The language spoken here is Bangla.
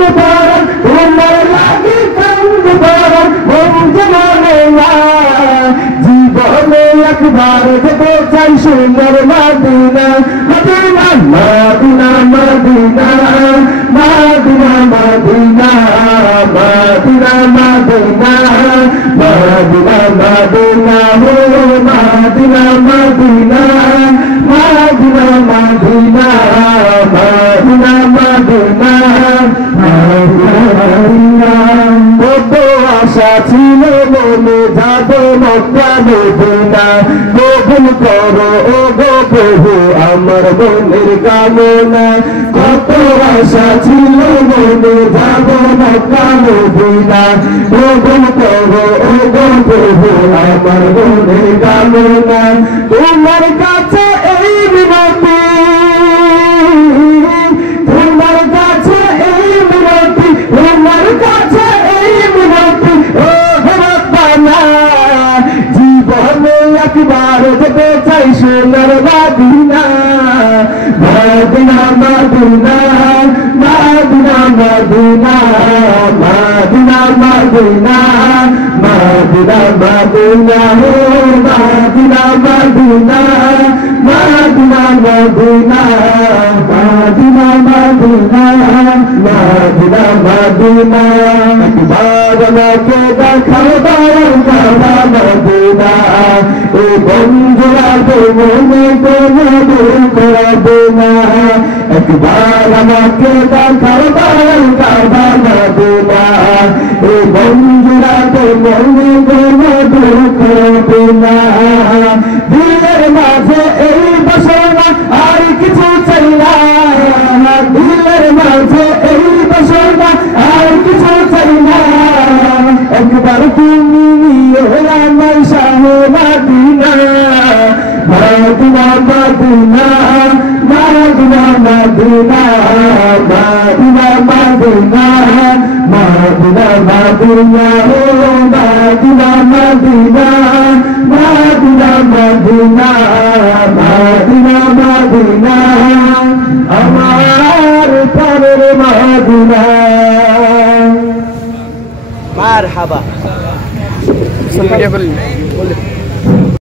তোমার লাগে কান্দে পরাণ মন যে মানে না জীবনে একবার যেতে চাই সুন্দর Medina Medina Medina Medina Medina Medina Medina Medina Medina Medina হো Medina Medina Medina Medina Medina Medina Medina কত আশা ছিল মনে যাবো মক্কা মদিনা কবুল করো ও গো প্রভু আমার মনের কামনা কত আশা ছিল মনে যাবো মক্কা মদিনা কবুল করো ও গো প্রভু আমার মনের কামনা তোমার কাছে এই বিনতি তোমার কাছে এই বিনতি তোমার কাছে এই বিনতি ও রব্বানা জীবনে একবার যেতে চাই সোনার Medina Medina Medina Medina Medina Medina Medina Medina Medina হো Medina Medina Medina Medina Medina Medina Medina Medina একবার আমাকে দেখাও দয়াল বাবা মদিনা ও বন্ধুরা মনে কোনো দুঃখ হবে না একবার আমাকে দেখাও দয়াল বাবা মদিনা ও বন্ধুরা মনে কোনো দুঃখ হবে না দিলের মাঝে এই বাসনা আর কিছু চাই না দিলের মাঝে এই বাসনা আর কিছু চাই না একবার তুমি আমার শাহ Medina Medina Medina Medina Medina Medina Medina Medina Medina হো Medina Medina Medina Medina Medina Medina আমার প্রাণের মদিনা মারহাবা।